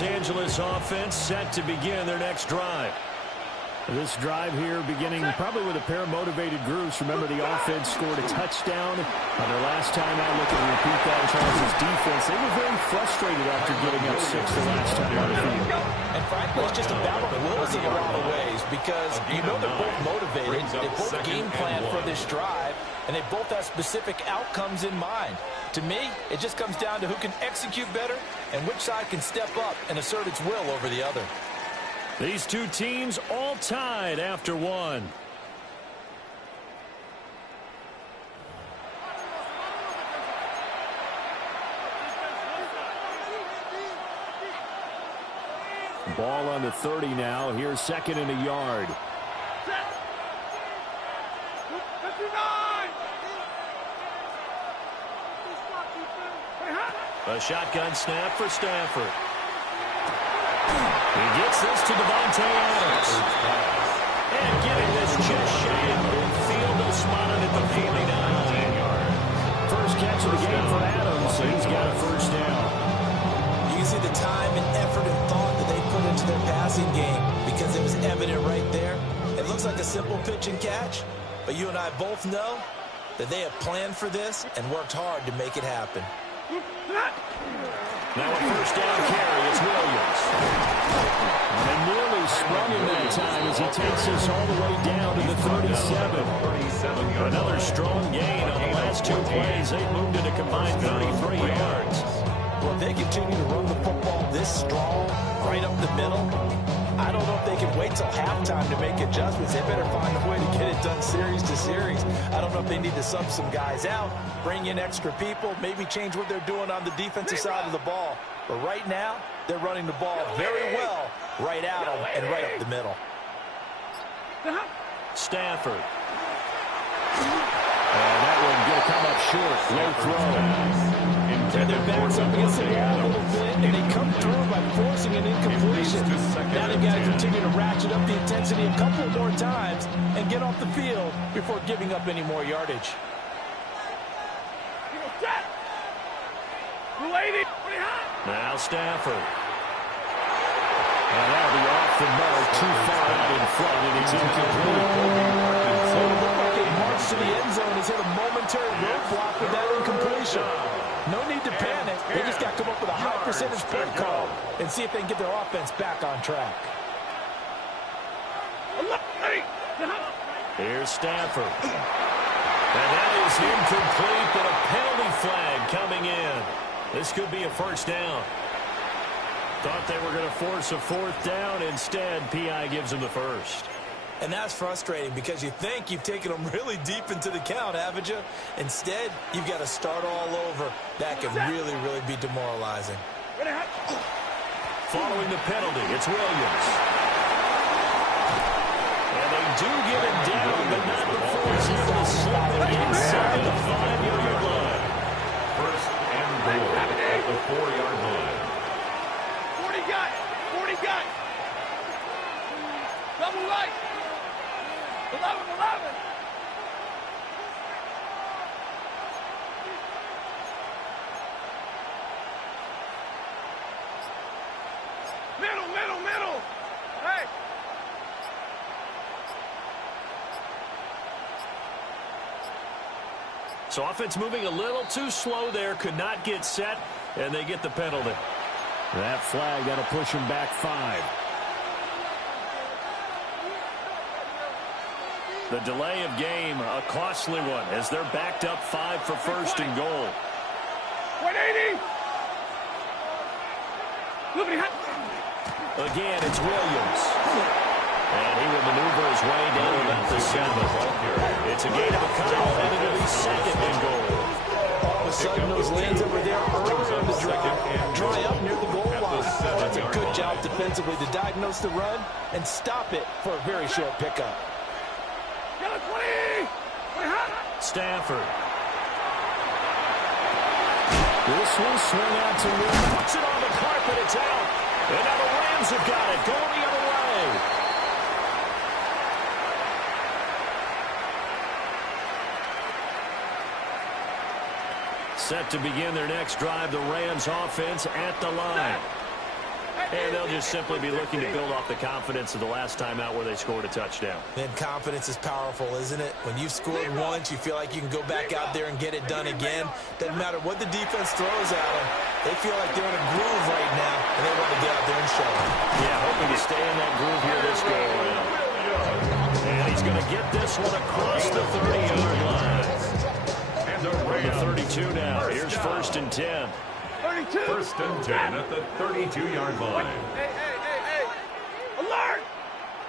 Los Angeles offense set to begin their next drive. This drive here beginning probably with a pair of motivated groups. Remember, the offense scored a touchdown on their last time out. Looking to repeat that Chargers defense. They were very frustrated after giving up 6 the last time on the field. And frankly, it's just a battle of wills in a lot of ways because you know they're both motivated. They both game plan for this drive, and they both have specific outcomes in mind. To me, it just comes down to who can execute better and which side can step up and assert its will over the other. These two teams all tied after one. Ball on the 30 now. Here's second and a yard. A shotgun snap for Stafford. He gets this to Davante Adams. And getting this just shy of midfield, they'll spot it at the 49-yard. First catch of the game for Adams, so he's got a first down. You can see the time and effort and thought that they put into their passing game because it was evident right there. It looks like a simple pitch and catch, but you and I both know that they have planned for this and worked hard to make it happen. Now a first down carry, it's Williams. And nearly sprung him that time as he takes us all the way down to the 37. Another strong gain on the last 2 plays. They moved it a combined 33 yards. Well, if they continue to run the football this strong, right up the middle, I don't know if they can wait till halftime to make adjustments. They better find a way to get it done series to series. I don't know if they need to sub some guys out, bring in extra people, maybe change what they're doing on the defensive side of the ball. But right now, they're running the ball very well right at them and right up the middle. Stafford. And that one going to come up short. Low throw. And their backs up against the wall a little bit, and they come through by forcing an incompletion. Now they've got to continue to ratchet up the intensity a couple more times and get off the field before giving up any more yardage. Now Stafford. And that'll be off the mark, too far out in front, and it's incomplete. So it looked like a march to the end zone has hit a momentary roadblock with that incompletion. No need to panic. They just got to come up with a high percentage play call and see if they can get their offense back on track. Here's Stafford. And that is incomplete, but a penalty flag coming in. This could be a first down. Thought they were going to force a fourth down. Instead, P.I. gives them the first. And that's frustrating because you think you've taken them really deep into the count, haven't you? Instead, you've got to start all over. That can really, really be demoralizing. Following the penalty, it's Williams. And they do get him down, but not before he's able to slip it inside the 5-yard line. First and goal at the 4-yard line. 40 guys! 40 guys! Double right! 11, 11! Middle, middle, middle! Hey! So offense moving a little too slow there, could not get set, and they get the penalty. That flag, that'll push him back 5. The delay of game, a costly one, as they're backed up 5 for first and goal. 180! Again, it's Williams. And he will maneuver his way down about the 7. It's a gain of a couple, and it'll be second and goal. All of a sudden, those lanes that were there earlier in the drive dry up near the goal line. That's a good job defensively to diagnose the run and stop it for a very short pickup. Stafford. This will swing out to Williams. Puts it on the carpet, it's out. And now the Rams have got it, going the other way. Set to begin their next drive, the Rams offense at the line. And they'll just simply be looking to build off the confidence of the last time out where they scored a touchdown. And confidence is powerful, isn't it? When you've scored once, you feel like you can go back out there and get it done again. Doesn't matter what the defense throws at them. They feel like they're in a groove right now, and they want to get out there and show it. Yeah, hoping to stay in that groove here this go around. And he's going to get this one across the 30-yard line. From the 32 now. Here's 1st and 10. 32. 1st and 10 at the 32-yard line. Hey. Alert.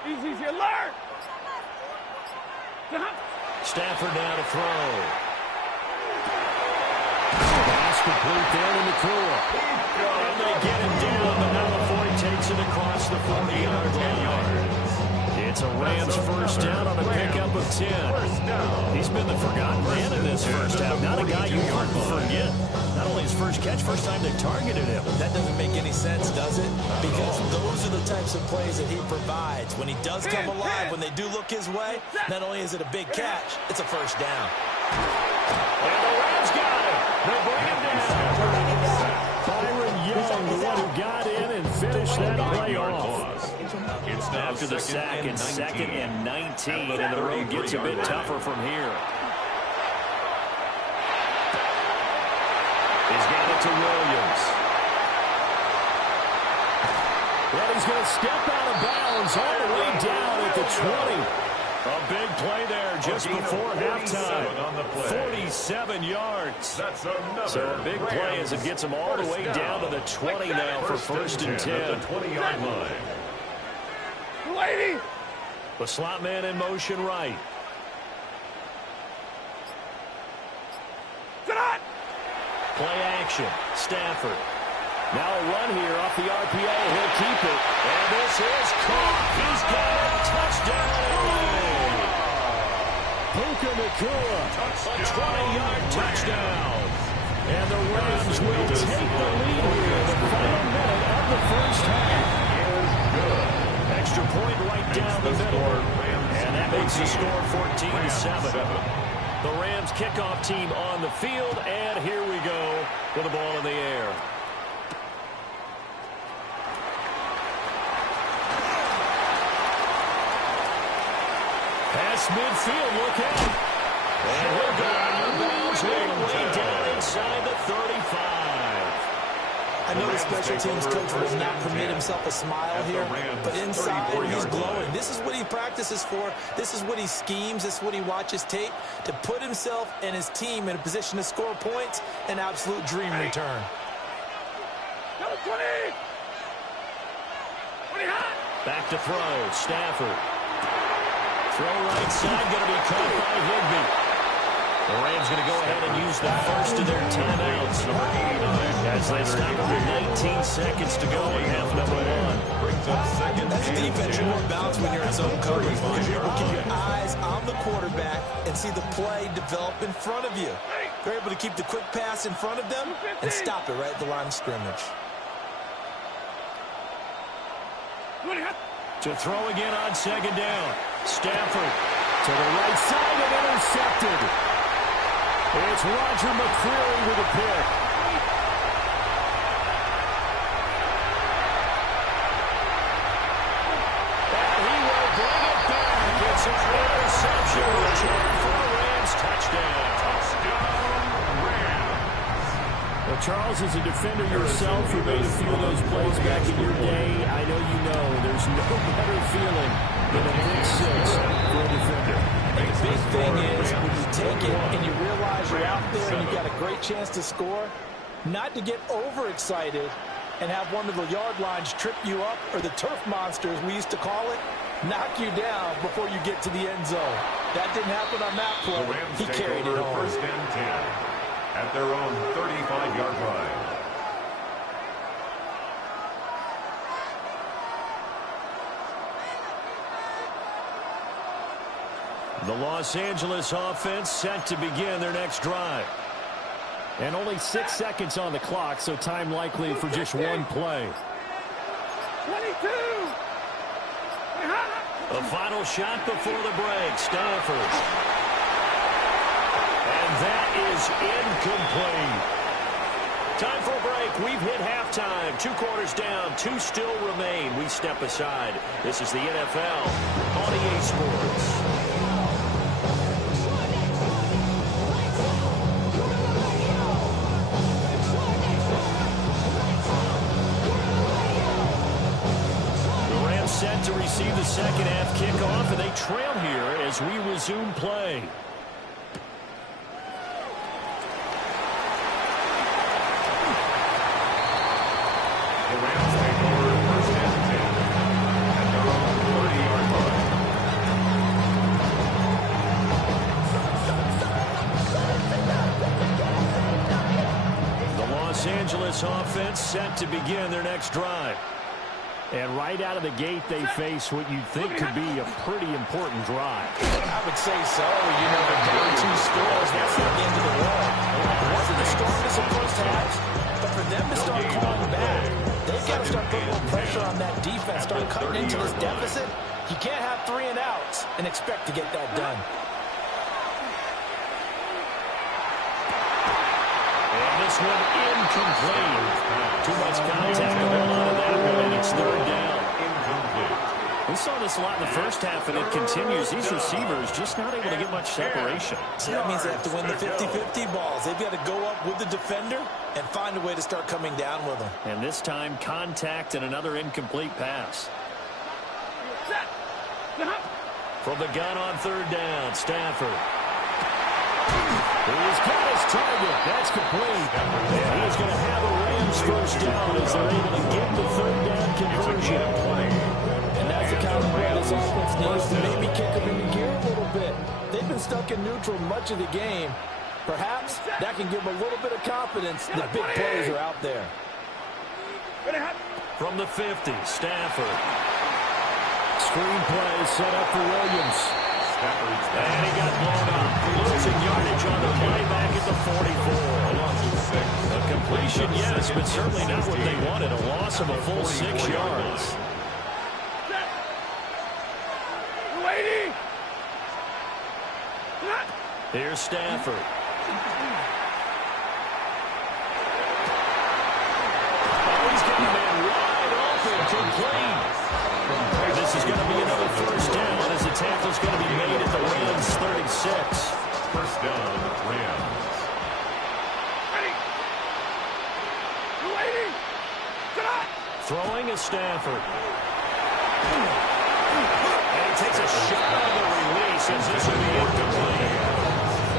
Easy, alert. Stafford now to throw. Pass complete down in the Nakua. And they get him down, but now before he takes it across the 40-yard line. It's a Rams first down on a pickup of 10. He's been the forgotten man in this first half. Not a guy you want to forget. Not only his first catch, first time they targeted him. That doesn't make any sense, does it? Because those are the types of plays that he provides. When he does come alive, when they do look his way, not only is it a big catch, it's a first down. And the Rams got him. They bring him down. Byron Young, the one who got in and finished that play off. After the sack, it's 2nd and 19, and the road gets a bit tougher from here. He's got it to Williams. Well, he's going to step out of bounds all the way down at the 20. A big play there just before halftime. 47 yards. So a big play as it gets him all the way down to the 20 now for 1st and 10. At the 20-yard line. Lady. The slot man in motion right. Play action. Stafford. Now a run here off the RPO. He'll keep it. And this is caught. He's got a touchdown. Puka Nakua. A 20-yard touchdown. And the Rams will take the lead here in the final minute of the first half. Extra point right down the middle. And that makes the score 14-7. The Rams kickoff team on the field, and here we go with the ball in the air. Pass midfield, look out. And he'll go out of bounds all the way down inside the 35. I know the special teams coach will not permit himself a smile here, but inside he's glowing. This is what he practices for. This is what he schemes. This is what he watches tape to put himself and his team in a position to score points. An absolute dream return. Back to throw. Stafford. Throw right side, going to be caught by Higbee. The Rams going to go ahead and use the first of their timeouts. As they stop with 19 seconds to go in half number 1. That's defense you want balance when you're in zone coverage, because you're able to keep your eyes on the quarterback and see the play develop in front of you. They're able to keep the quick pass in front of them and stop it right at the line of scrimmage. To throw again on 2nd down. Stafford to the right side and intercepted. It's Roger McCreary with a pick. And he will bring it back. It's an interception. Return for a Rams touchdown. Well, Charles, as a defender yourself, who made a few of those plays back in your day, I know you know there's no better feeling than a pick six for a defender. And the big thing is, when you take it and you realize you're out there and you've got a great chance to score, not to get overexcited and have one of the yard lines trip you up, or the turf monsters, we used to call it, knock you down before you get to the end zone. That didn't happen on that play. He carried it home. 1st and 10 at their own 35-yard line. The Los Angeles offense set to begin their next drive. And only 6 seconds on the clock, so time likely for just one play. 22. The final shot before the break. Stafford. And that is incomplete. Time for a break. We've hit halftime. 2 quarters down. 2 still remain. We step aside. This is the NFL on EA Sports. Set to receive the second half kickoff, and they trail here as we resume play. The Rams take over first and 10 at their own 30-yard line. The Los Angeles offense set to begin their next drive. And right out of the gate, they face what you'd think could be a pretty important drive. I would say so. You know, they're down 2 scores. That's not the end of the world. It wasn't the strongest of first halves, but for them to start clawing back, they've got to start putting more pressure on that defense, start cutting into this deficit. You can't have 3 and outs and expect to get that done. And this one incomplete. Too much contact to hold on to that one, and it's 3rd down. We saw this a lot in the first half, and it continues. These receivers just not able to get much separation. So that means they have to win the 50-50 balls. They've got to go up with the defender and find a way to start coming down with them. And this time, contact and another incomplete pass. From the gun on 3rd down, Stafford. He's got his target. That's complete. And he's going to have a Rams first down as they're able to get the 3rd down conversion. And that's the kind of play this offense needs to maybe kick them into gear a little bit. They've been stuck in neutral much of the game. Perhaps that can give them a little bit of confidence that big plays are out there. From the 50, Stafford. Screen play set up for Williams. And he got blown up. Losing yardage on the play back at the 44. A completion, yes, but certainly not what they wanted. A loss of a full 6 yards. Here's Stafford. Oh, he's getting the man wide open, complete. This is going to be another first down as the tackle's going to be made at the Rams 36. First down, Rams. Throwing is Stafford. And he takes a shot on the release as this will be incomplete.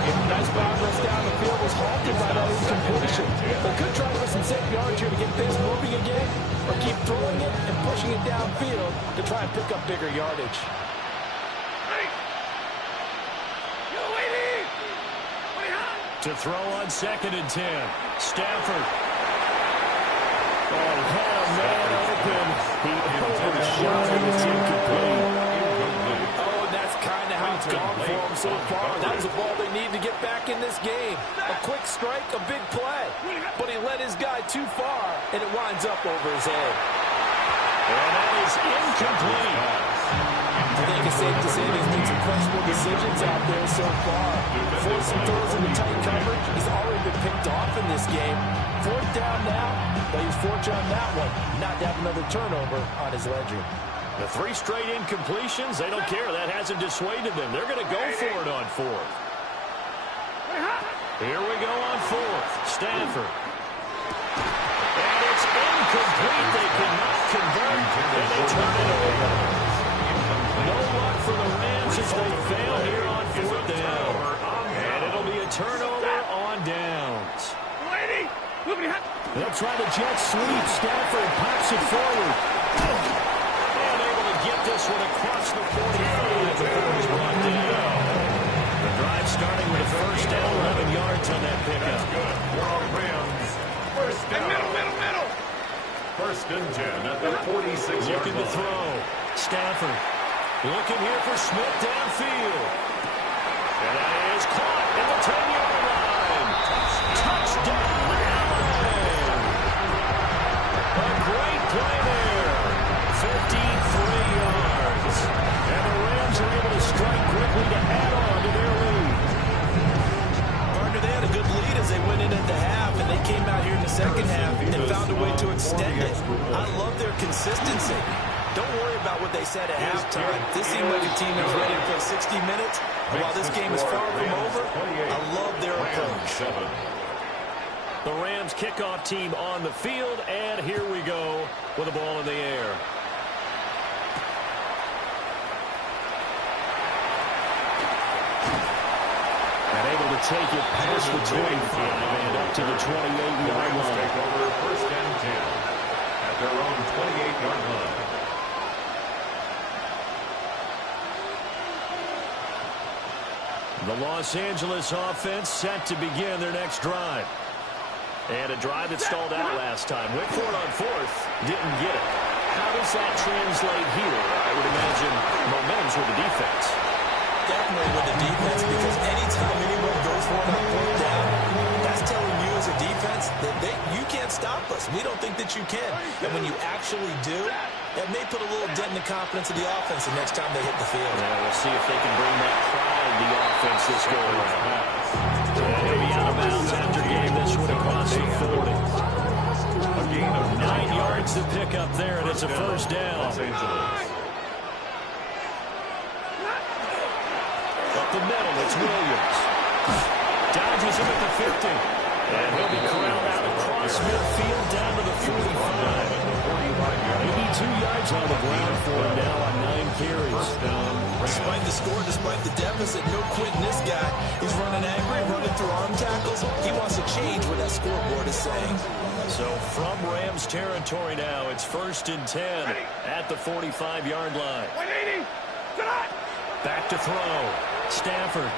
Nice progress down the field was halted by that incompletion. They could try to get some safe yards here to get things moving again, or keep throwing it and pushing it downfield to try and pick up bigger yardage. To throw on 2nd and 10. Stafford. Oh, he had a man open. He overshot it. It's incomplete. Oh, and that's kind of how it's gone for him so far. That was a ball they need to get back in this game. A quick strike, a big play. But he led his guy too far, and it winds up over his head. And that is incomplete. I think it's safe to say he's made some questionable decisions out there so far. Forcing throws into tight coverage. He's already been picked off in this game. 4th down now, but he's fortunate on that one not to have another turnover on his ledger. The 3 straight incompletions, they don't care. That hasn't dissuaded them. They're going to go for it on 4th. Here we go on 4th. Stafford. And it's incomplete. They cannot convert, and they turn it over. No luck for the Rams as they fail here on 4th down. And it'll be a turnover on downs. They'll try the jet sweep. Stafford pops it forward. And able to get this one across the 45 before he's brought down. The drive starting with a first down, 11 yards on that pickup. Rams. First down. Middle. First and 10 at the 46-yard Looking to line. throw. Stafford looking here for Smith downfield. And that is caught at the 10-yard line. Touchdown, Allen. A great play there. 53 yards. And the Rams are able to strike quickly to add on to their lead. Partner, they had a good lead as they went in at the half, and they came out here in the second extend it. I love their consistency. Don't worry about what they said at halftime. This seemed like a team that was ready to play 60 minutes. And while this game is far from over, I love their approach. The Rams kickoff team on the field, and here we go with the ball in the air. And able to take it past the 25 and up to the 28-yard line. Take over 1st and 10 at their own 28-yard line. The Los Angeles offense set to begin their next drive. And a drive that stalled out last time. Went for it on 4th, didn't get it. How does that translate here? I would imagine momentum's with the defense. Definitely with the defense, because anytime anyone goes for it on 4th down, that's telling you as a defense that you can't stop us. We don't think that you can. And when you actually do, that may put a little dent in the confidence of the offense the next time they hit the field. Now we'll see if they can bring that pride to the offense this go around. He'll be out of bounds after getting this one across the 40. A gain of 9 yards to pick up there, and it's a 1st down. Los Angeles. Up the middle, it's Williams. Dodges him at the 50. And he'll be corralled out across midfield down to the 45. 82 yards on the ground for him now on 9 carries. Despite the score, despite the deficit, no quitting this guy. He's running angry, running through arm tackles. He wants to change what that scoreboard is saying. So from Rams territory now, it's 1st and 10 at the 45-yard line. 180. Tonight. Back to throw. Stafford.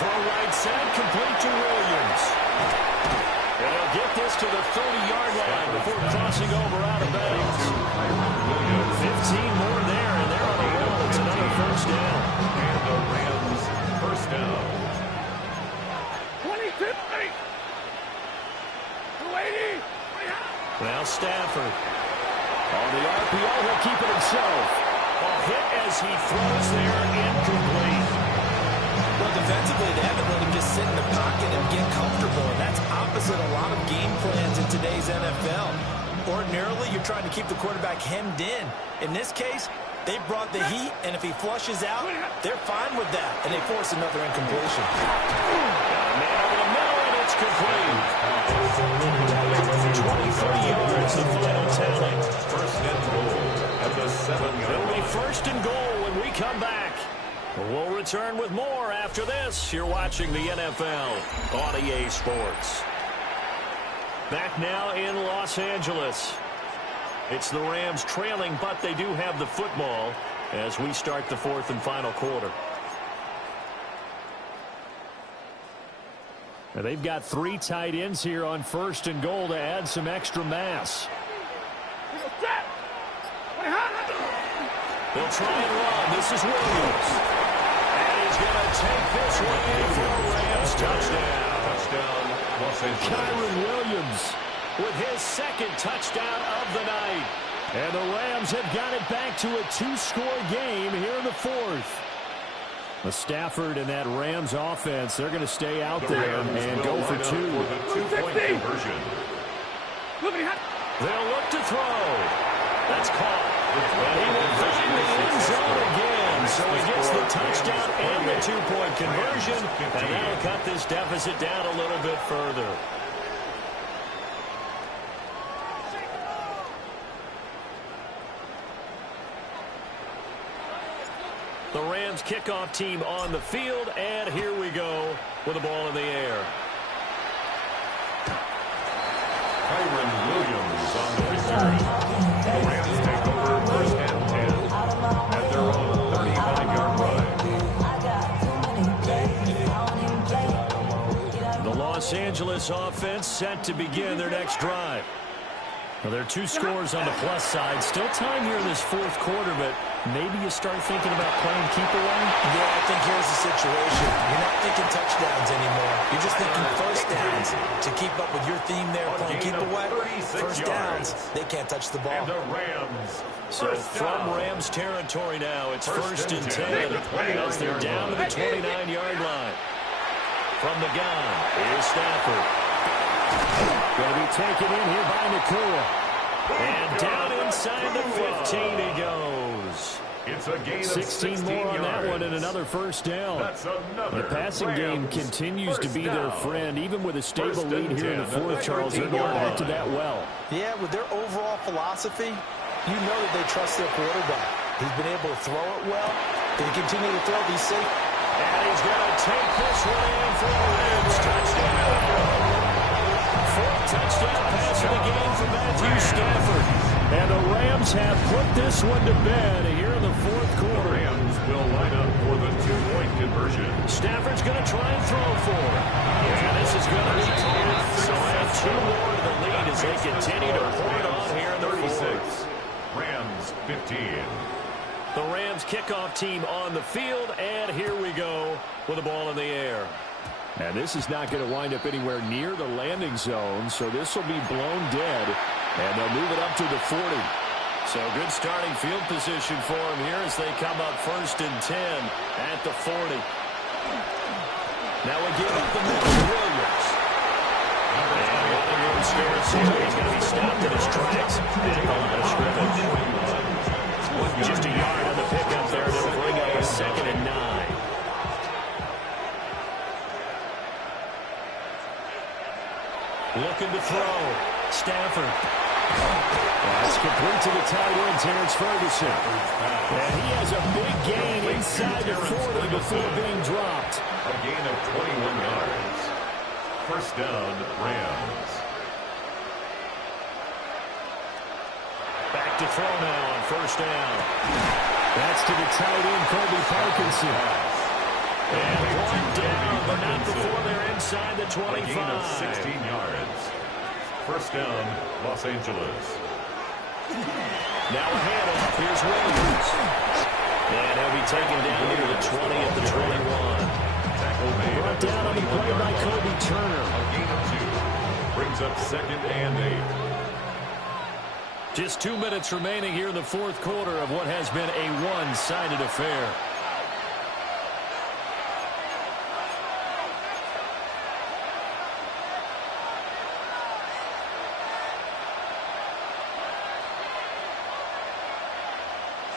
Throw right side, complete to Williams. And he'll get this to the 30-yard line before crossing over out of bounds. 15 more there, and they're on the roll. It's another 1st down. And the Rams 1st down. 22. 280. Now Stafford. On the RPO, he'll keep it himself. A hit as he throws there, incomplete. Well, defensively, they haven't let him just sit in the pocket and get comfortable, and that's opposite a lot of game plans in today's NFL. Ordinarily, you're trying to keep the quarterback hemmed in. In this case, they brought the heat, and if he flushes out, they're fine with that, and they force another incompletion. Got a man over the middle, and it's complete. 23 yards, the final tally. 1st and goal at the 7-yard It'll be line. 1st and goal when we come back. We'll return with more after this. You're watching the NFL on EA Sports. Back now in Los Angeles. It's the Rams trailing, but they do have the football as we start the 4th and final quarter. Now they've got 3 tight ends here on 1st and goal to add some extra mass. They'll try and run. This is Williams. And he's going to take this one in for a Rams touchdown. Touchdown, Los Angeles. Kyren Williams. With his 2nd touchdown of the night. And the Rams have got it back to a 2-score game here in the 4th. The Stafford and that Rams offense, they're going to stay out The there Rams and will go for line up 2. for the 2-point conversion. They'll look to throw. That's caught. And he will find the end zone again. So he gets the touchdown and the 2-point conversion. And that'll cut this deficit down a little bit further. The Rams kickoff team on the field, and here we go with the ball in the air. Kyren Williams on the return. The Rams take over 1st and 10 at their own 35-yard line. The Los Angeles offense set to begin their next drive. Well, there are 2 scores on the plus side. Still time here in this 4th quarter, but maybe you start thinking about playing keep away. Yeah, I think here's the situation. You're not thinking touchdowns anymore. You're just thinking 1st downs. To keep up with your theme there, playing keep away, 1st downs, they can't touch the ball. And the Rams. So from Rams territory now, it's 1st and 10 as they're down to the 29-yard line. From the gun, here's Stafford. Going to be taken in here by Nakua. And down inside the 15 he goes. It's a gain of 16 more on that one and another first down. That's another The passing game continues to be their friend. Even with a stable lead here in the fourth, Charles, they're going back to that well. Yeah, with their overall philosophy, you know that they trust their quarterback. He's been able to throw it well. They continue to throw these safe. And he's going to take this one in for a Rams touchdown. Fourth touchdown pass of the game for Matthew Stafford. And the Rams have put this one to bed here in the fourth The quarter. Rams will line up for the two-point conversion. Stafford's going to try and throw for it. And this is going to be caught. So add 2 more to the lead as they continue to pour it on here in the 36. Rams 15. The Rams kickoff team on the field, and here we go with the ball in the air. And this is not going to wind up anywhere near the landing zone, so this will be blown dead, and they'll move it up to the 40. So good starting field position for them here as they come up 1st and 10 at the 40. Now we give up the middle to Williams. And running upstairs here, he's going to be stopped in his tracks at the line of scrimmage. Just a yard on the pickup there. They'll bring up a 2nd and 9. Looking to throw. Stafford. That's complete to the tight end, Terrence Ferguson. And he has a big gain inside the 40 before being dropped. A gain of 21 yards. First down, Rams. Back to throw now on 1st down. That's to the tight end, Colby Parkinson. And one down, but not before they're inside the 25. A gain of 16 yards. First down, Los Angeles. Now a handoff. Here's Williams. And he'll be taken down near the 20 at the 21. Tackle made. Brought down on the play by Kobe Turner. A gain of 2. Brings up 2nd and 8. Just 2 minutes remaining here in the fourth quarter of what has been a one-sided affair.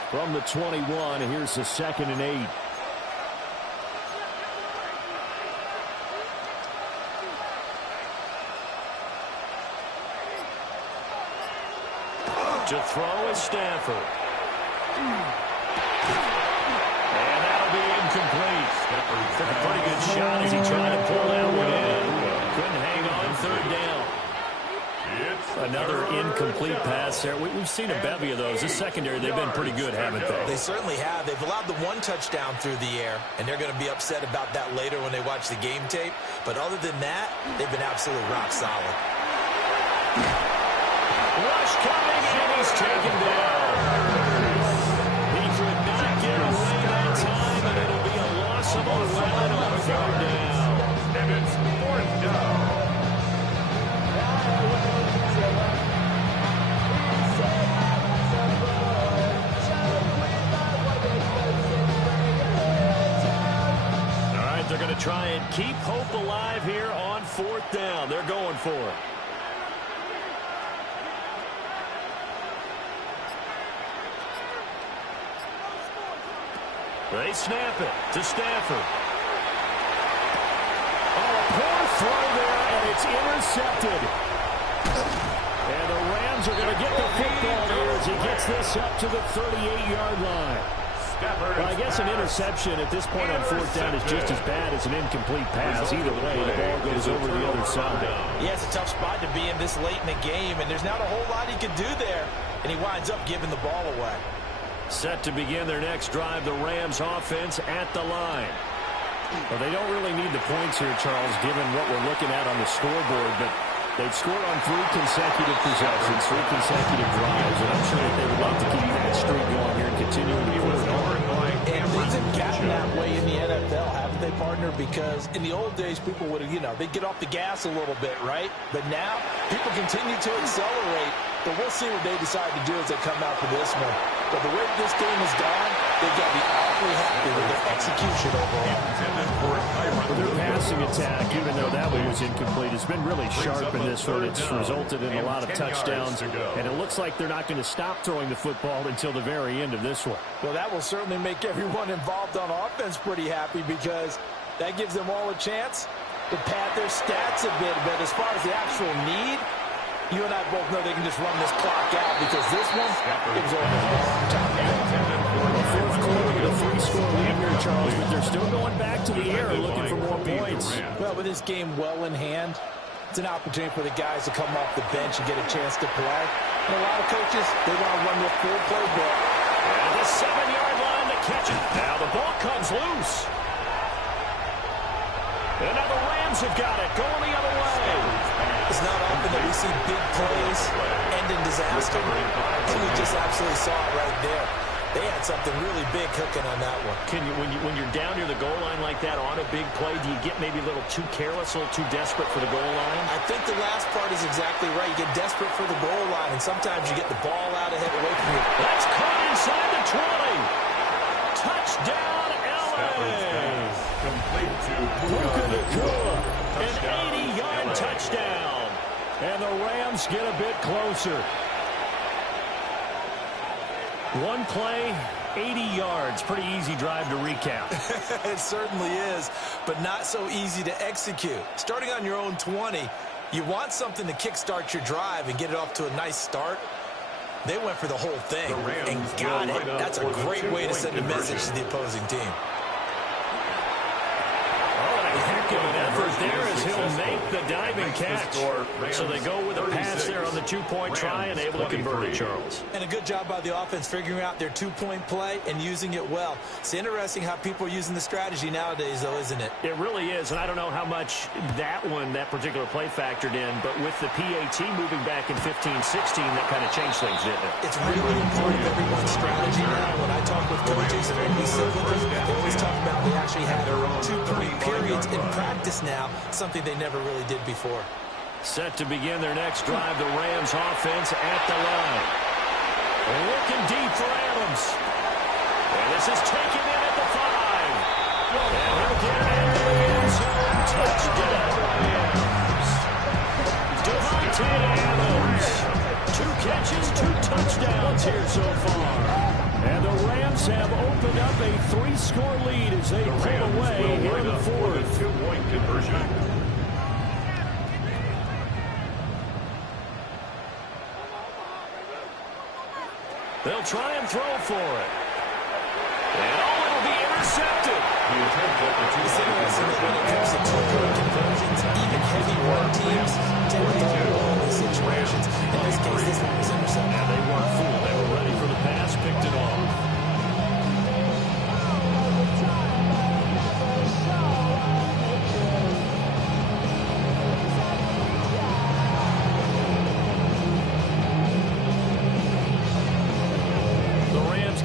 From the 21, here's the 2nd and 8. To throw is Stafford. And that'll be incomplete. Took a pretty good shot as he tried to pull that one in. Couldn't hang on 3rd down. Another incomplete pass there. We've seen a bevy of those. This secondary, they've been pretty good, haven't they? They certainly have. They've allowed the 1 touchdown through the air, and they're going to be upset about that later when they watch the game tape. But other than that, they've been absolutely rock solid. Rush coming, and he's taken down. He could not get away that time, and it'll be a loss of 11 on 3rd down. And it's 4th down. They're going to try and keep hope alive here on 4th down. They're going for it. They snap it to Stafford. Oh, a poor throw there, and it's intercepted. And the Rams are going to get the football here as he gets this up to the 38-yard line. Well, I guess an interception at this point on 4th down is just as bad as an incomplete pass. Either way, the ball goes over the other side. Yeah, it's a tough spot to be in this late in the game, and there's not a whole lot he can do there. And he winds up giving the ball away. Set to begin their next drive, the Rams offense at the line. Well, they don't really need the points here, Charles, given what we're looking at on the scoreboard, but they've scored on 3 consecutive possessions, 3 consecutive drives, and I'm sure that they would like to keep that streak going here and continue to put it on. And things have gotten that way in the NFL, haven't they, partner? Because in the old days, people would have, they'd get off the gas a little bit, right? But now, people continue to accelerate. But we'll see what they decide to do as they come out for this one. But the way this game has gone, they've got to be awfully happy with their execution overall. Their passing attack, even though that one was incomplete, has been really sharp in this one. It's resulted in a lot of touchdowns, and it looks like they're not going to stop throwing the football until the very end of this one. Well, that will certainly make everyone involved on offense pretty happy because that gives them all a chance to pad their stats a bit. But as far as the actual need, you and I both know they can just run this clock out because this one, it was over a long time ago. Fourth quarter with a 3-score lead here, Charles, but they're still going back to the air looking for more points. Well, with this game well in hand, it's an opportunity for the guys to come off the bench and get a chance to play. And a lot of coaches, they want to run their full playbook. And the 7-yard line to catch it. Now the ball comes loose. And now the Rams have got it, going the other way. It's not often that we see big plays end in disaster, and we just absolutely saw it right there. They had something really big cooking on that one. Can you, when you're down near the goal line like that on a big play, do you get maybe a little too careless, a little too desperate for the goal line? I think the last part is exactly right. You get desperate for the goal line, and sometimes you get the ball out ahead away from you. That's caught inside the 20. Touchdown, L.A. Complete to Puka Nacua, An 80-yard touchdown. and the Rams get a bit closer. One play, 80 yards. Pretty easy drive to recap. It certainly is, but not so easy to execute. Starting on your own 20, you want something to kickstart your drive and get it off to a nice start. They went for the whole thing and got it. That's a great way to send a message to the opposing team. Heck of an effort there as he'll make the diving catch. So they go with a pass there on the two-point try and able to convert it, Charles. And a good job by the offense figuring out their two-point play and using it well. It's interesting how people are using the strategy nowadays, though, isn't it? It really is, and I don't know how much that particular play factored in, but with the PAT moving back in 15-16, that kind of changed things, didn't it? It's really part of everyone's strategy now. When I talk with coaches and we sit with them, they always talk about they actually have 2-point periods in practice now, something they never really did before. Set to begin their next drive, the Rams offense at the line. Looking deep for Adams. And this is taken in at the 5. And he'll get it into the end zone. Touchdown, Rams. Davante Adams. 2 catches, 2 touchdowns here so far. And the Rams have opened up a 3-score lead as they pull away here in the 4th. 2-point conversion. They'll try and throw for it. And it'll be intercepted. It's interesting that when it comes to 2-point conversions, even heavyweight teams tend to do well in these situations. In this case, this one was intercepted. And they weren't fooled. They were ready for the pass, picked it off.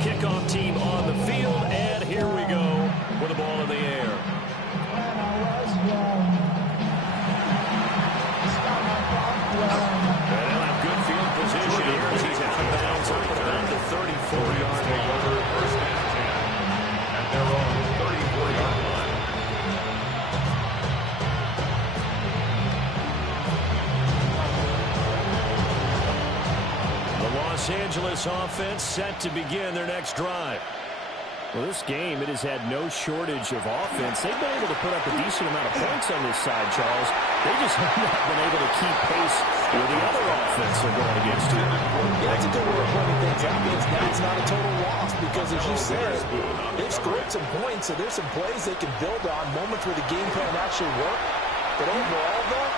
Kickoff team on the field, and here we go with the ball in the air. And they'll have good field position here as he's out of bounds up around the 34-yard line. First and 10 at their own 34-yard line. The Los Angeles offense set to begin their next drive. Well, this game, it has had no shortage of offense. They've been able to put up a decent amount of points on this side, Charles. They just have not been able to keep pace with the other offense they're going against here. Yeah, that's a good way of pointing things out because now it's not a total loss because, as you said, they've scored some points, so there's some plays they can build on, moments where the game plan actually worked. But overall, though,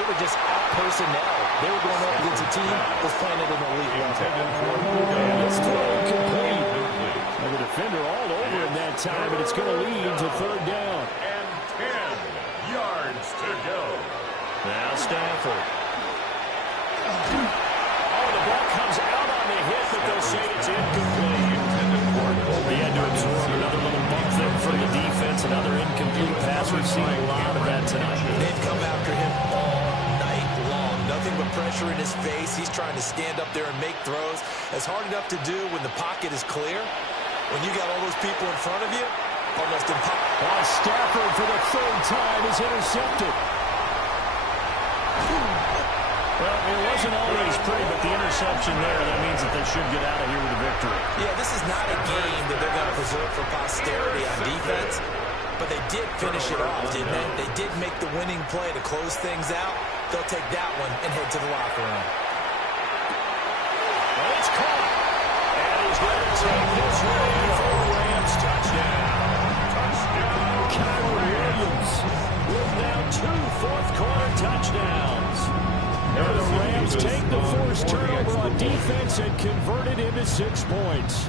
they were just out personnel. They were going up against a team that was playing at an elite level. And this throw complete. And the defender all over him that time, and it's going to lead to 3rd down. And 10 yards to go. Now Stafford. Oh, the ball comes out on the hit, but they'll say it's incomplete. He had to absorb another little bump there from the defense, another incomplete pass. We've seen a lot of that tonight. They've come after him all night long. Nothing but pressure in his face. He's trying to stand up there and make throws. It's hard enough to do when the pocket is clear. When you got all those people in front of you, almost impossible. Stafford for the third time is intercepted. Well, it wasn't always pretty, but the interception there, that means that they should get out of here with a victory. Yeah, this is not a game that they're going to preserve for posterity on defense, but they did finish it off, didn't they? They did make the winning play to close things out. They'll take that one and head to the locker room. Well, it's caught. And he's going to take this one in for the Rams touchdown. Kyren Williams with now 2 fourth-quarter touchdowns. And the Rams take the forced turnover on defense and convert it into 6 points.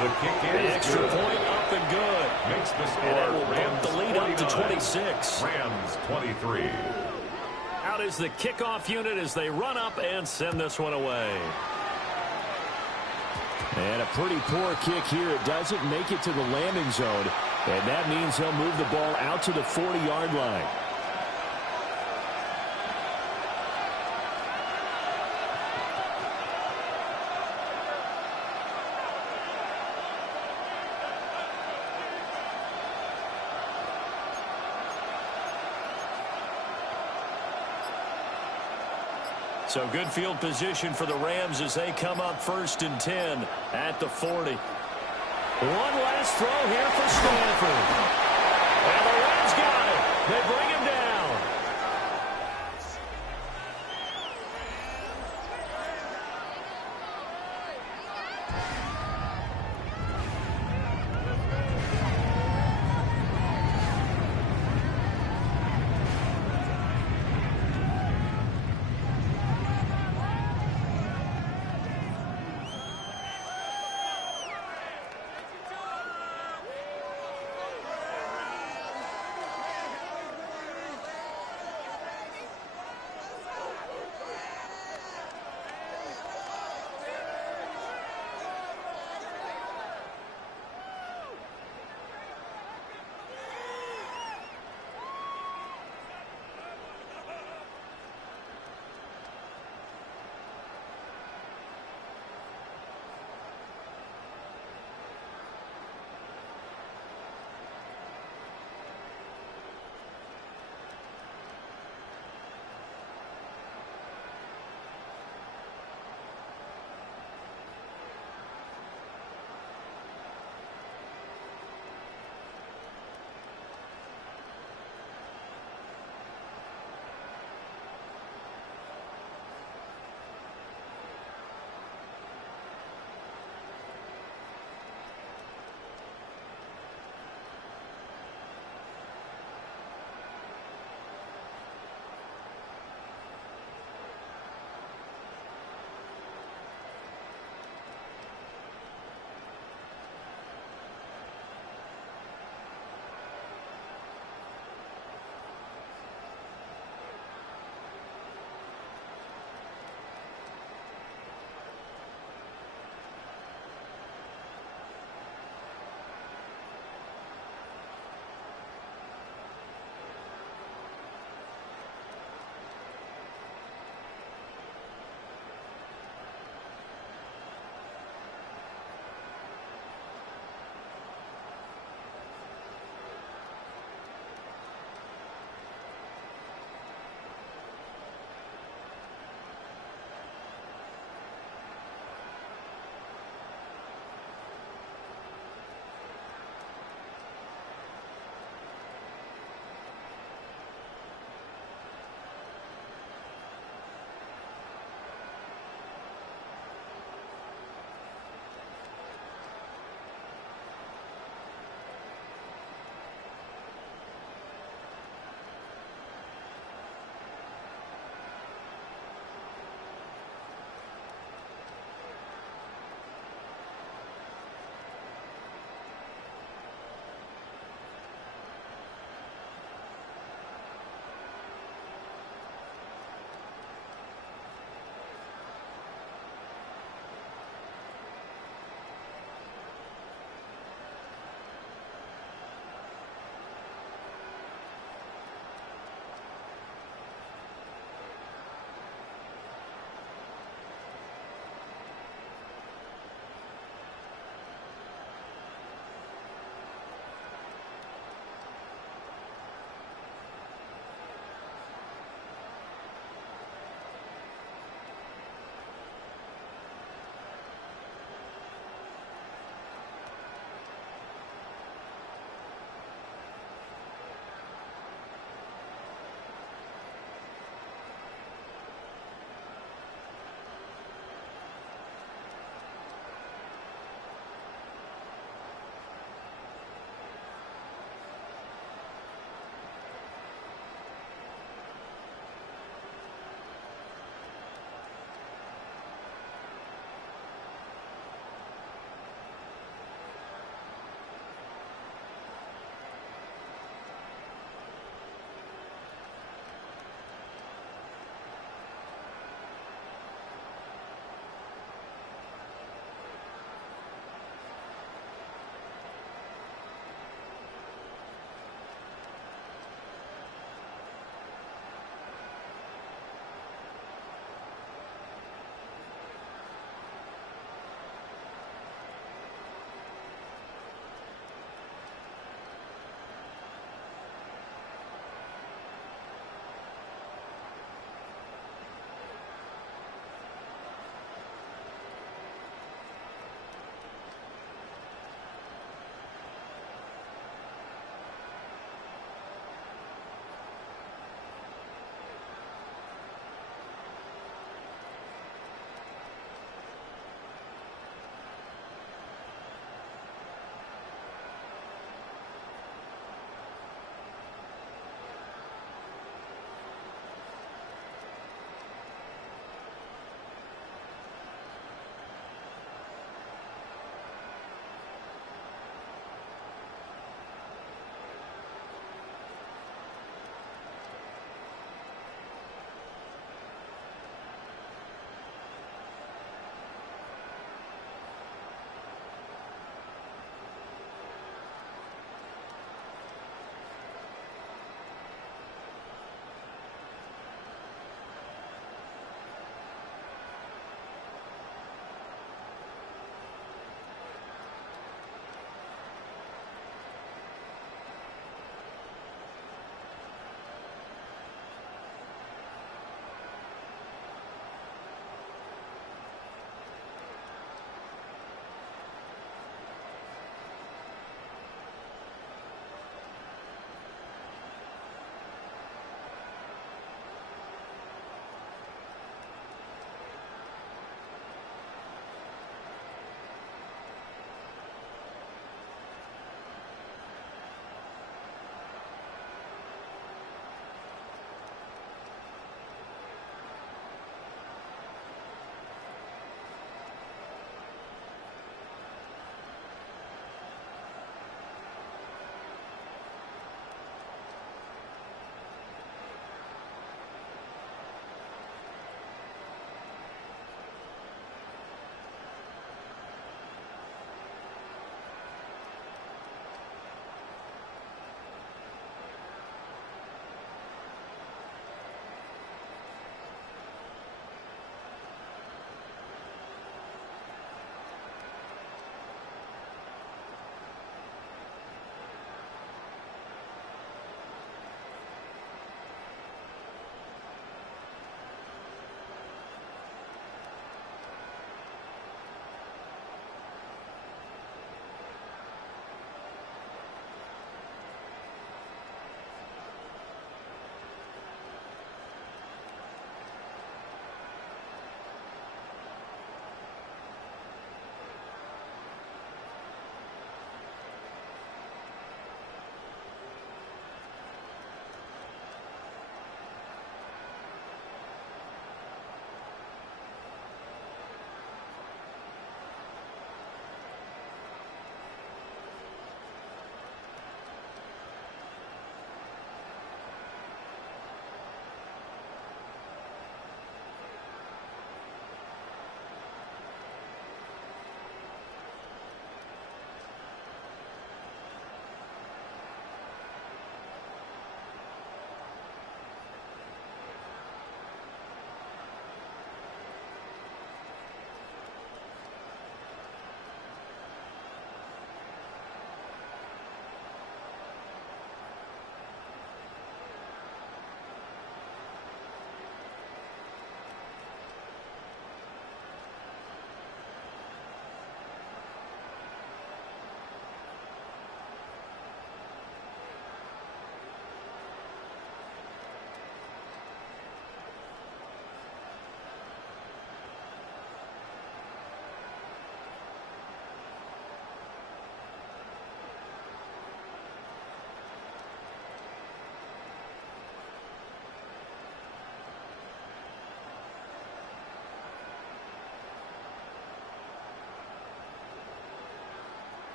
The kick The is extra good. point up and good. Makes the score. And that will bump Rams the lead up to 49, 26. Rams 23. Out is the kickoff unit as they run up and send this one away. And a pretty poor kick here. It doesn't make it to the landing zone. And that means he'll move the ball out to the 40-yard line. So good field position for the Rams as they come up 1st and 10 at the 40. One last throw here for Stanford. And the Rams got it. They bring him down.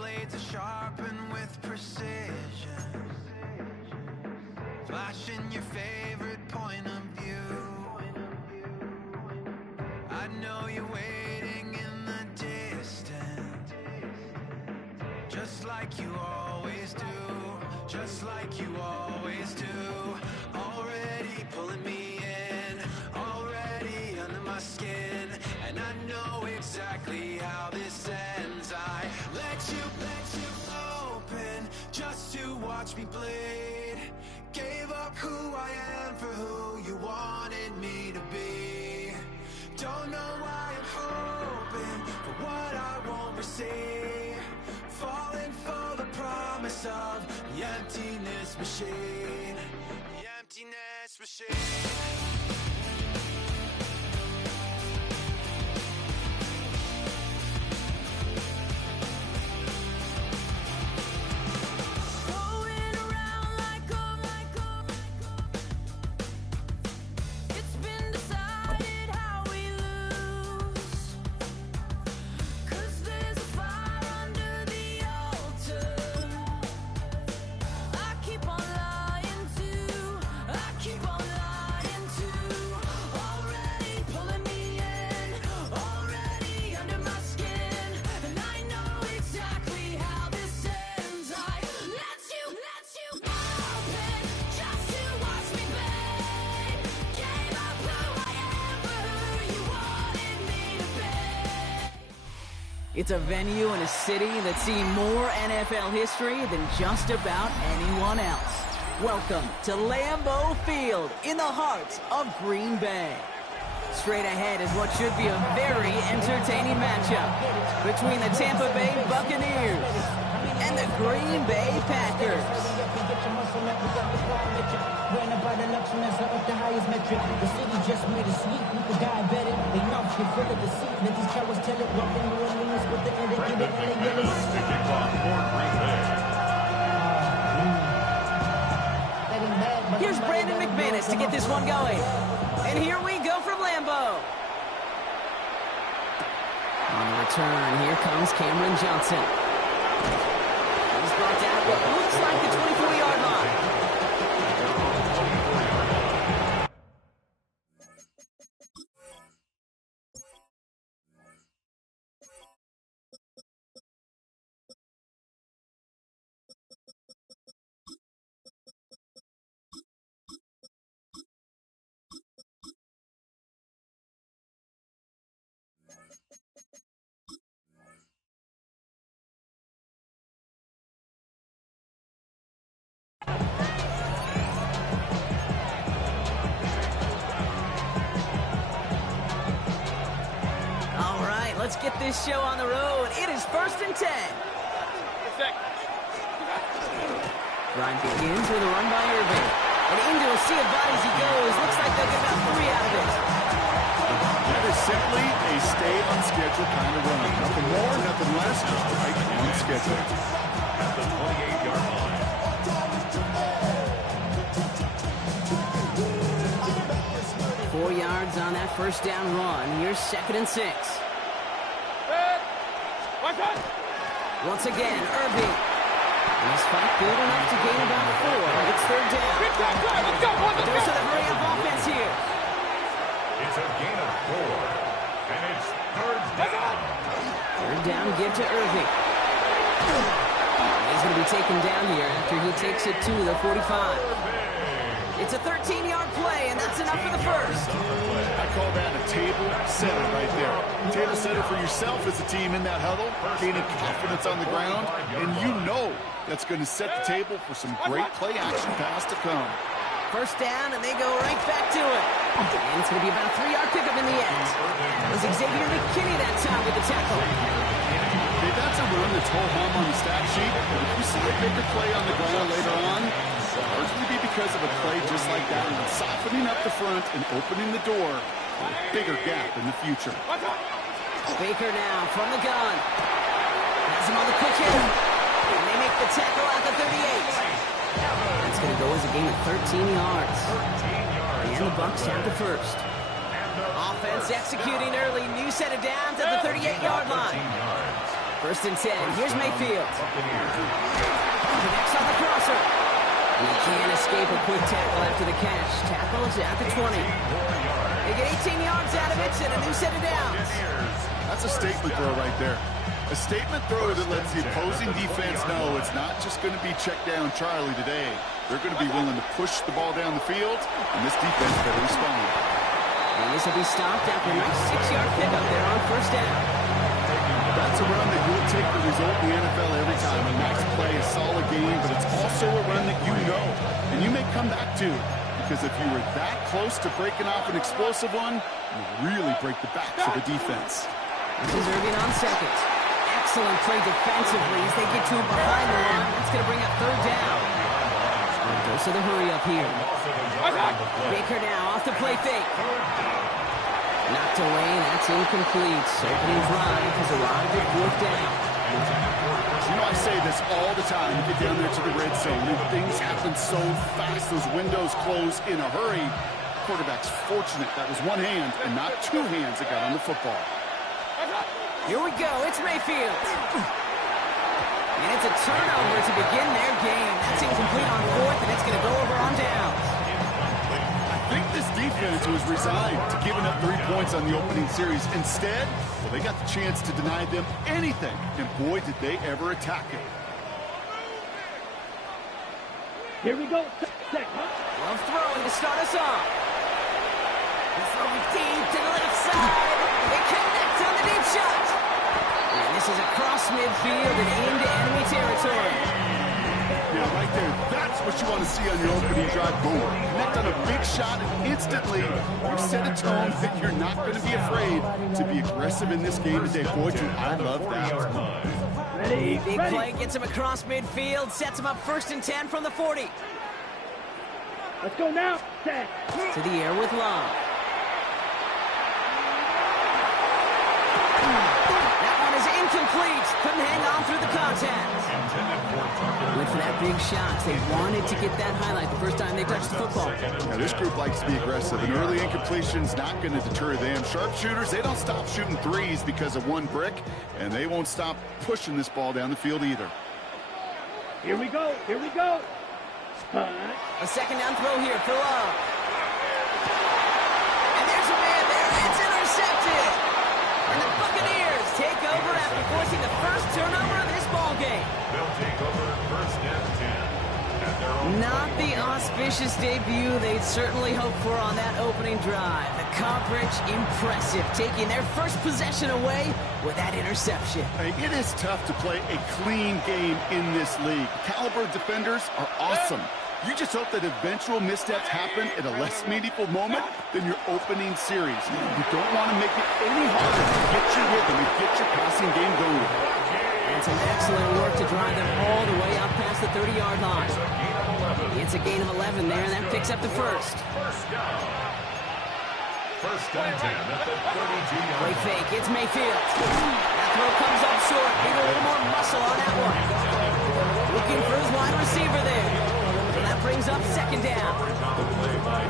blades are sharpened with precision, flashing your favorite point of view. I know you're waiting in the distance, just like you always do, just like you always do. Already pulling me in, already under my skin, and I know exactly how this ends. I let you open just to watch me bleed. Gave up who I am for who you wanted me to be. Don't know why I'm hoping for what I won't receive. Falling for the promise of the emptiness machine. The emptiness machine. It's a venue in a city that's seen more NFL history than just about anyone else. Welcome to Lambeau Field in the heart of Green Bay. Straight ahead is what should be a very entertaining matchup between the Tampa Bay Buccaneers and the Green Bay Packers. Here's Brandon McManus to get this one going. And here we go from Lambeau. On the return, here comes Cameron Johnson. He's brought down at what looks like the 24-yard line. Let's get this show on the road. It is 1st and 10. Ryan begins with a run by Irving. And into a sea of bodies he goes. Looks like they'll get about 3 out of it. That is simply a stay on schedule kind of run. Nothing more, nothing less, just right on schedule. At the 28-yard line. 4 yards on that first down run. Here's 2nd and 6. Once again, Irving. He's fight good enough to gain about 4. It's 3rd down. Let's go. There's a hurry-up offense here. It's a gain of 4. And it's 3rd down. 3rd down, give to Irving. He's going to be taken down here after he takes it to the 45. It's a 13-yard play, and that's enough for the first. I call that a table setter right there. Table setter for yourself as a team in that huddle, gaining confidence on the ground, and you know that's going to set the table for some great play action pass to come. First down, and they go right back to it. And it's going to be about a 3-yard pickup in the end. It was Xavier McKinney that time with the tackle. Okay, that's a run that's ho-hum on the stat sheet, but if you see a bigger play on the ground later on, largely be because of a play just like that, and softening up the front and opening the door for a bigger gap in the future. Baker now from the gun. Has him on the quick hit. And they make the tackle at the 38. That's going to go as a gain of 13 yards. And the Bucs have the first. Offense executing early. New set of downs at the 38-yard line. First and 10. Here's Mayfield. Connects on the crosser. And he can't escape a quick tackle after the catch. Tackle is at the 20. They get 18 yards out of it and a new set of downs. That's a statement throw right there. A statement throw that lets the opposing defense know it's not just going to be check down Charlie today. They're going to be willing to push the ball down the field, and this defense better respond. And this will be stopped after a nice 6-yard pickup there on first down. That's a run that you'll take the result in the NFL every time. A nice play, a solid game, but it's also a run that you know, and you may come back to. Because if you were that close to breaking off an explosive one, you really break the backs of the defense. This is Irving on second. Excellent play defensively as they get to him behind the line. That's going to bring up third down. Goes to the hurry up here. Baker now off the play fake. Knocked away, that's incomplete. Opening drive has arrived at fourth down. You know, I say this all the time. You get down there to the red zone, and things happen so fast. Those windows close in a hurry. Quarterback's fortunate that was one hand and not two hands that got on the football. Here we go. It's Mayfield. And it's a turnover to begin their game. That's incomplete on fourth, and it's going to go over on downs. I think this defense was resigned to giving up 3 points on the opening series. Instead, well, they got the chance to deny them anything, and boy, did they ever attack it. Here we go. Love throwing to start us off. He's throwing deep to the left side. They connect on the deep shot. And this is across midfield and into enemy territory. Yeah, right there. That's what you want to see on your opening drive. Boom. Connect on a big shot, and instantly you set a tone that you're not going to be afraid to be aggressive in this game today. Boy, do I love that. Ready? Big play gets him across midfield, sets him up first and 10 from the 40. Let's go now. 10. To the air with Love. That one is incomplete. Couldn't hang on through the contact. Went for that big shot. They wanted to get that highlight the first time they touched the football. Now, this group likes to be aggressive. An early incompletion's not going to deter them. Sharpshooters, they don't stop shooting threes because of one brick, and they won't stop pushing this ball down the field either. Here we go. Here we go. A second down throw here for Love. And there's a man there. It's intercepted. And the Buccaneers take over after forcing the first turnover of this ball game. They'll take over first and 10 at their own. Not the auspicious debut they'd certainly hoped for on that opening drive. The coverage, impressive, taking their first possession away with that interception. Hey, it is tough to play a clean game in this league. Caliber defenders are awesome. You just hope that eventual missteps happen at a less meaningful moment than your opening series. You don't want to make it any harder to get your rhythm and get your passing game going. And some excellent work to drive them all the way up past the 30-yard line. It's a gain of 11 there, and that picks up the first. First and 10 at the 32-yard Play fake, it's Mayfield. That throw comes up short. Need a little more muscle on that one. Looking for his wide receiver there. And that brings up second down.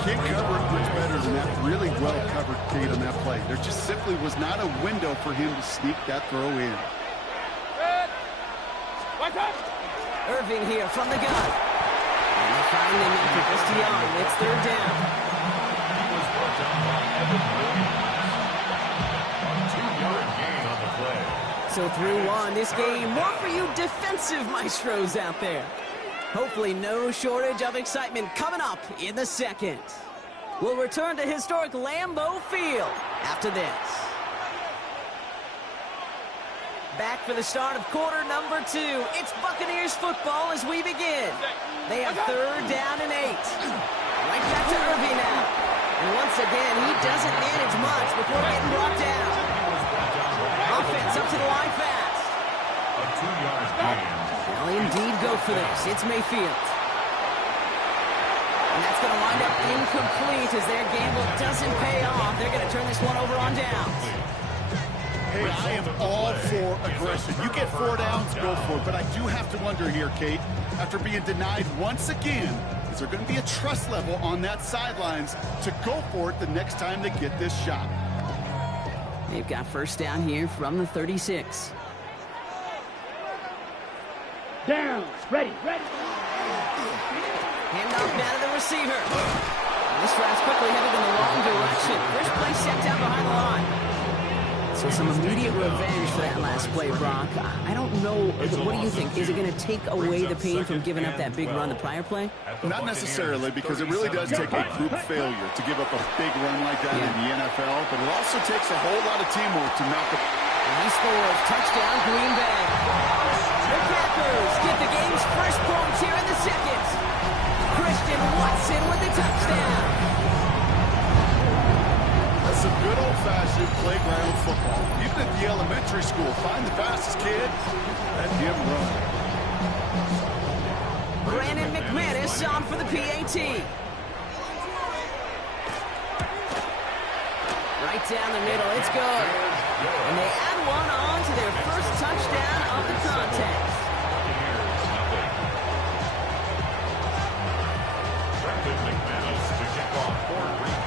Can't cover it much better than that. Really well covered, Kate, on that play. There just simply was not a window for him to sneak that throw in. Irving here from the gun. And they find him after just a yard. It's third down. He was brought down by Evan Williams. A 2-yard gain on the play. So through one, this game, more for you defensive maestros out there. Hopefully no shortage of excitement coming up in the second. We'll return to historic Lambeau Field after this. Back for the start of quarter number 2. It's Buccaneers football as we begin. They have third down and 8. Right back to Irving now. And once again, he doesn't manage much before getting brought down. Offense up to the line fast. A 2-yard gain. They'll indeed go for this. It's Mayfield. And that's going to wind up incomplete as their gamble doesn't pay off. They're going to turn this one over on downs. Hey, I am all for aggression. You get 4 downs, go for it. But I do have to wonder here, Kate, after being denied once again, is there going to be a trust level on that sidelines to go for it the next time they get this shot? They've got first down here from the 36. down. Ready. Hand off now to the receiver. This drive's quickly headed in the wrong direction. First play set down behind the line. So some immediate revenge for that last play, Brock. I don't know. What do you think? Is it going to take away the pain from giving up that big run the prior play? Not necessarily, because it really does take a group failure to give up a big run like that in the NFL, but it also takes a whole lot of teamwork to knock it. And he scores. Touchdown, Green Bay. The Packers get the game's first points here in the second. Christian Watson with the touchdown. That's some good old-fashioned playground football. Even at the elementary school, find the fastest kid and him run. Brandon McManus on for the PAT. Right down the middle, it's good. And they add one on to their first touchdown of the contest.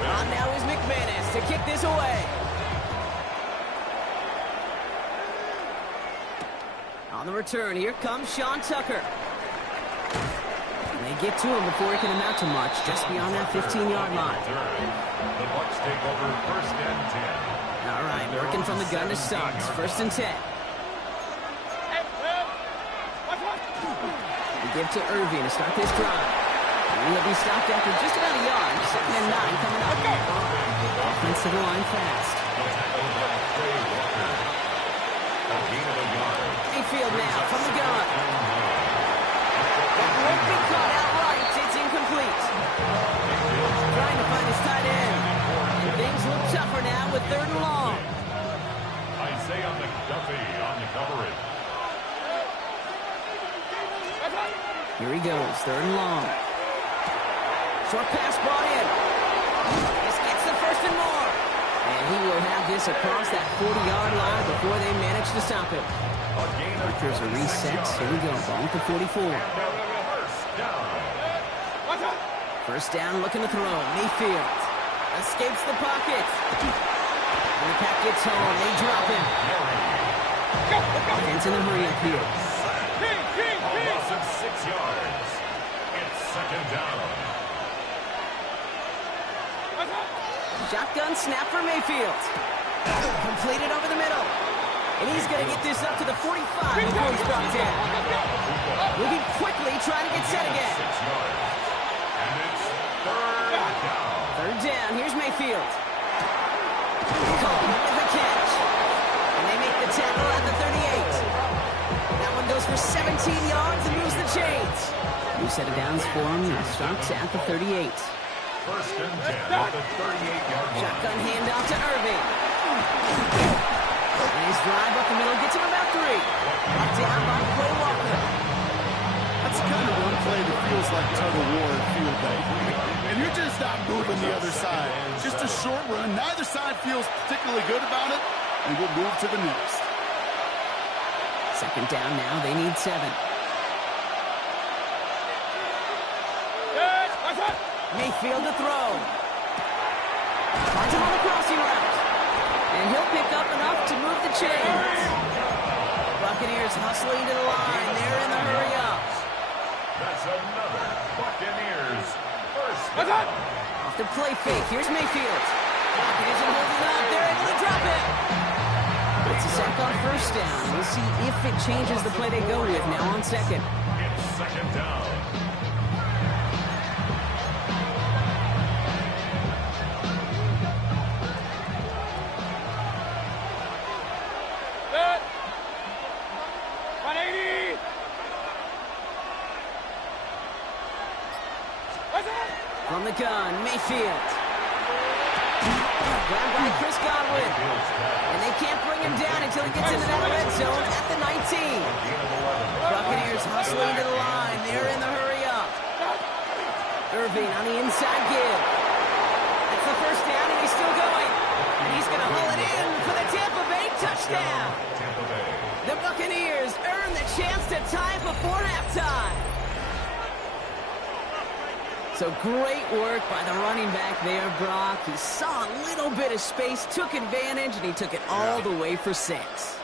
On now is McManus to kick this away. On the return, here comes Sean Tucker. And they get to him before he can amount to much, just beyond that 15-yard line. The Bucs take over 1st and 10. All right, working from the gun to start. 1st and 10. We give to Irving to start this drive. And he'll be stopped after just about a yard. 2nd and 9 coming up. Offensive line fast. Mayfield now from the gun. That won't be caught outright. It's incomplete. Trying to find his tight end. And things look tougher now with 3rd and long. Isaiah McDuffie on the coverage. Here he goes. 3rd and long. Short pass brought in. This gets the 1st and more. And he will have this across that 40-yard line before they manage to stop it. There's a reset. Here we go. Ball at the 44. First down, looking to throw. Mayfield escapes the pocket. And the pack gets home. They drop him. Offense in the hurry up here. A loss of 6 yards. It's 2nd down. Shotgun snap for Mayfield. Completed over the middle. And he's going to get this up to the 45 before he's brought down. Moving quickly, trying to get set again. 6 yards. And it's 3rd down. 3rd down. Here's Mayfield. Cole with the catch. And they make the tackle at the 38. That one goes for 17 yards and moves the chains. New set of downs for him. It starts at the 38. 1st and 10 at the 38-yard line. Shotgun handoff to Irving. Nice drive up the middle, gets him about 3. Brought down by Quay Walker. That's kind of one play that feels like tug of war at field day. And you're just not moving the other side. Just a short run. Neither side feels particularly good about it, and we'll move to the next. 2nd down now, they need 7. Mayfield to throw. Finds him on the crossing route. And he'll pick up enough to move the chains. Buccaneers hustling to the line. They're in the hurry up. That's another Buccaneers 1st down. Off the play fake. Here's Mayfield. Lockett isn't holding up. They're able to drop it. It's a sack on 1st down. We'll see if it changes the play they go with now on 2nd. It's 2nd down. From the gun, Mayfield. Grabbed by Chris Godwin. And they can't bring him down until he gets into that red zone at the 19. Buccaneers hustling to the line. They're in the hurry up. Irving on the inside give. That's the 1st down, and he's still going. And he's going to haul it in for the Tampa Bay touchdown. The Buccaneers earn the chance to tie before halftime. So great work by the running back there, Brock. He saw a little bit of space, took advantage, and he took it all the way for 6.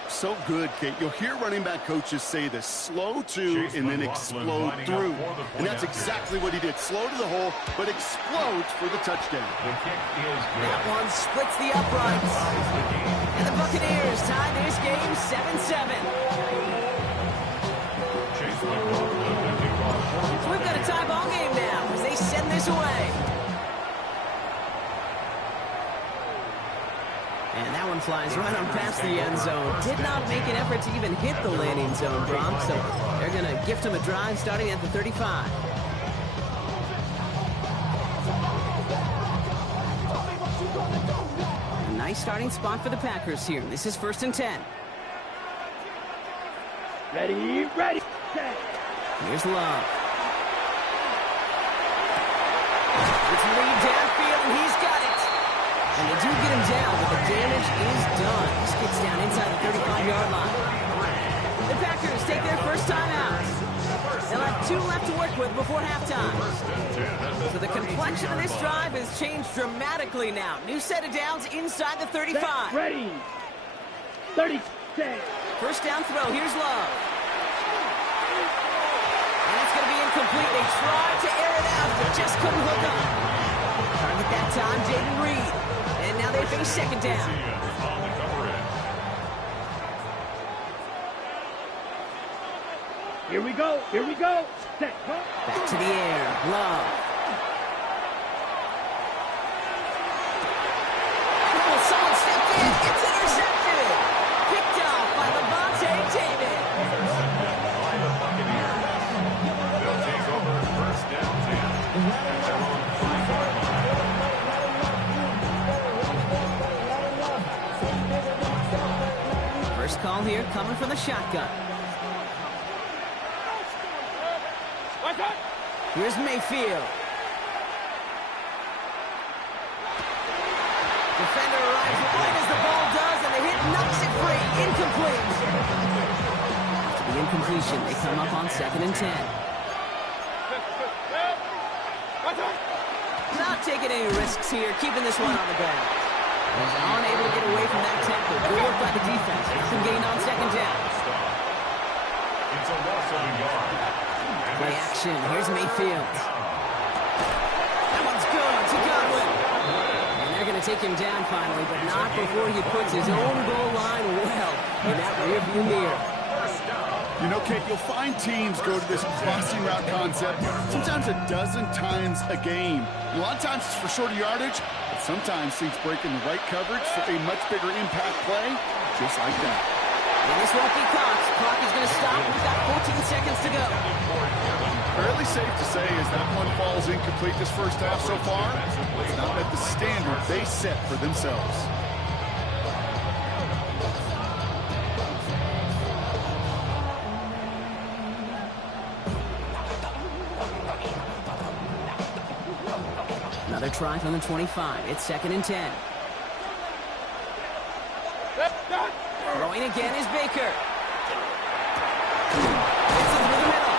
So good, Kate. You'll hear running back coaches say this: slow to and then explode through. And that's exactly what he did. Slow to the hole, but explodes for the touchdown. That one splits the uprights. And the Buccaneers tie this game 7-7. So we've got a tie ball game now as they send this away. And that one flies right on past the end zone. Did not make an effort to even hit the landing zone, Bronx. So they're going to gift him a drive starting at the 35. A nice starting spot for the Packers here. This is 1st and 10. Ready, set. Here's Love. It's lead downfield, and he's got it. And they do get him down, but the damage is done. He skids down inside the 35-yard line. The Packers take their first time out. They'll have 2 left to work with before halftime. So the complexion of this drive has changed dramatically now. New set of downs inside the 35. Ready. 30, set. First down throw. Here's Love. And it's going to be incomplete. They tried to air it out, but just couldn't hook up. Target that time, Jaden Reed. And now they face second down. Here we go, set. Back to the air, Love. Oh, someone stepped in. It's intercepted. Picked off by Levante David. They'll take over 1st and 10 at their own 5-yard line. First call here coming from the shotgun. Here's Mayfield. Defender arrives right as the ball does, and the hit knocks it free. Incomplete. After the incompletion, they come up on 2nd and 10. Not taking any risks here, keeping this one on the ground. He's unable to get away from that tackle. Good work by the defense. Nothing gained on 2nd down. It's a loss of a yard. Play action. Here's Mayfield. That one's good to Godwin. And they're going to take him down finally, but not before he puts his own goal line well in that rearview mirror. You know, Kate, you'll find teams go to this crossing route concept sometimes a dozen times a game. A lot of times it's for shorter yardage, but sometimes teams break in the right coverage for a much bigger impact play, just like that. And this won't be caught. Clock is going to stop. We've got 14 seconds to go. Fairly safe to say as that one falls incomplete this first half so far, it's not at the standard they set for themselves. Another try from the 25. It's 2nd and 10. Throwing again is Baker. Hits him through the middle.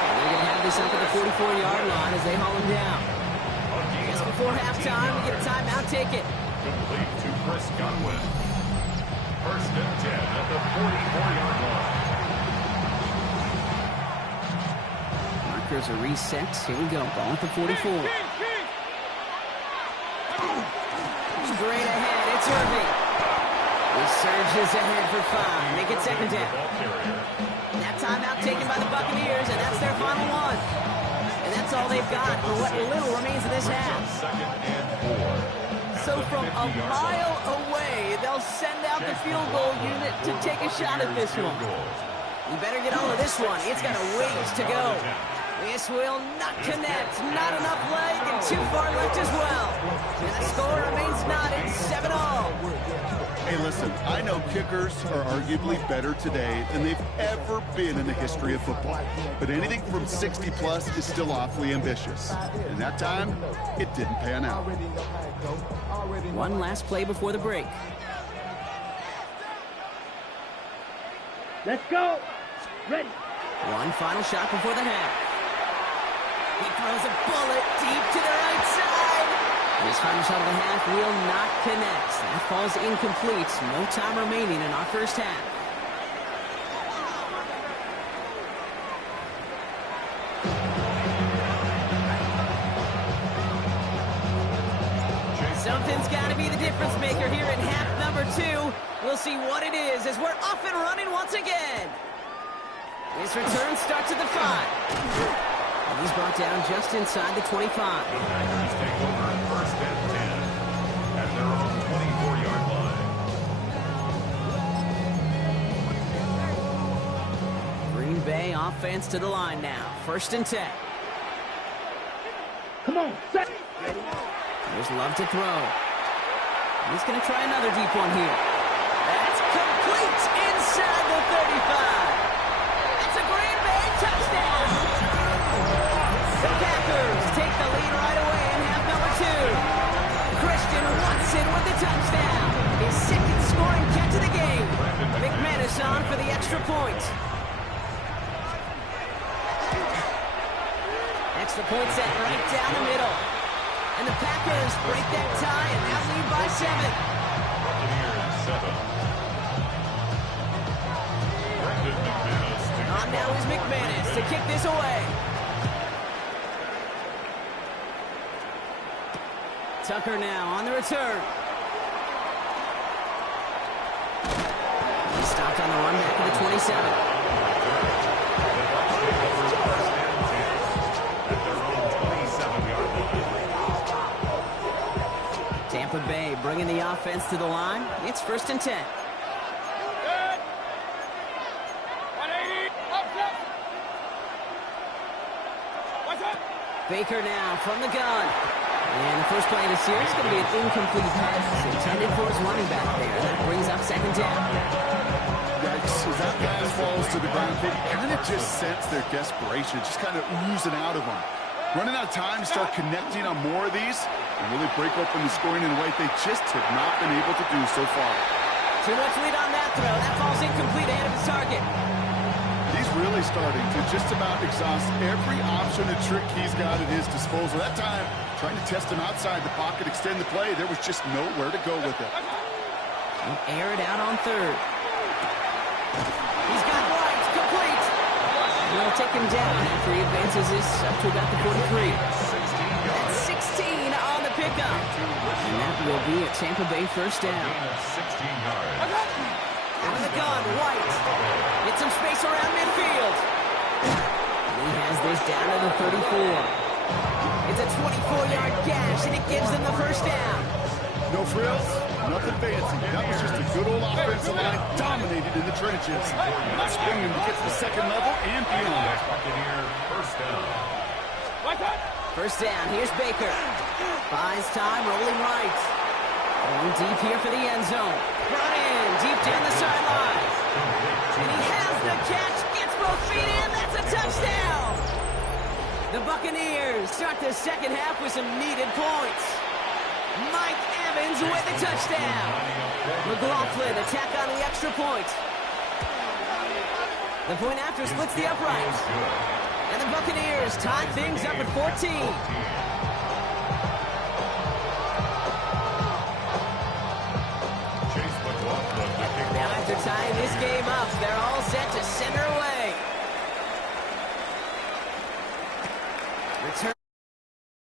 And they're going to have this up at the 44-yard line as they haul him down. Just before halftime, we get a timeout. Take it. Complete to Chris Godwin. 1st and 10 at the 44-yard line. Markers are reset. Here we go. Ball at the 44. Straight ahead. It's Irving. He surges ahead for 5. Make it 2nd down. And that timeout taken by the Buccaneers, and that's their final one. And that's all they've got for what little remains of this half. 2nd and 4. So from a mile away, they'll send out the field goal unit to take a shot at this one. You better get all of this one. It's got a ways to go. This will not connect. Not enough leg and too far left as well. And the score remains knotted 7-all. Hey, listen, I know kickers are arguably better today than they've ever been in the history of football. But anything from 60-plus is still awfully ambitious. And that time, it didn't pan out. One last play before the break. Let's go. Ready. One final shot before the half. He throws a bullet deep to the right side. His final shot of the half will not connect. That falls incomplete. No time remaining in our first half. Something's got to be the difference maker here in half number 2. We'll see what it is as we're off and running once again. His return starts at the 5. And he's brought down just inside the 25. The Packers take over first and 10 at their own 24-yard line. Green Bay offense to the line now. First and 10. Come on, set. There's Love to throw. He's going to try another deep one here. That's complete inside the 35. It's a Green Bay touchdown. The Packers take the lead right away in half number 2. Christian Watson with the touchdown. His second scoring catch of the game. McManus on for the extra point. Extra point set right down the middle. And the Packers break that tie and now lead by 7. On now is McManus to kick this away. Tucker now on the return. He stopped on the run back to the 27. Tampa Bay bringing the offense to the line. It's first and 10. Baker now from the gun. And the first play of the series is going to be an incomplete pass intended for his running back there. That brings up second down. Yikes, as that pass falls to the ground, you kind of just sense their desperation, just kind of oozing out of them. Running out of time to start connecting on more of these and really break open the scoring in a way they just have not been able to do so far. Too much lead on that throw. That falls incomplete ahead of his target. He's really starting to just about exhaust every option and trick he's got at his disposal. That time, trying to test him outside the pocket, extend the play, there was just nowhere to go with it. And air it out on third. He's got White, complete. They'll take him down after he advances this up to about the 43. That's 16 on the pickup. And that will be a Tampa Bay first down. 16 yards. Out of the gun, White. Get some space around midfield. He has this down to the 34. It's a 24-yard gash, and it gives them the first down. No frills, nothing fancy. That was just a good old offensive line dominated in the trenches. Not springing to get to the second level and beyond. First down. First down, here's Baker. Buys time, rolling right. Going deep here for the end zone. Brought in, deep down the sideline. And he has the catch, gets both feet in, that's a touchdown! The Buccaneers start the second half with some needed points. Mike Evans with the touchdown. McLaughlin attack on the extra point. The point after splits the uprights. And the Buccaneers tie things up at 14.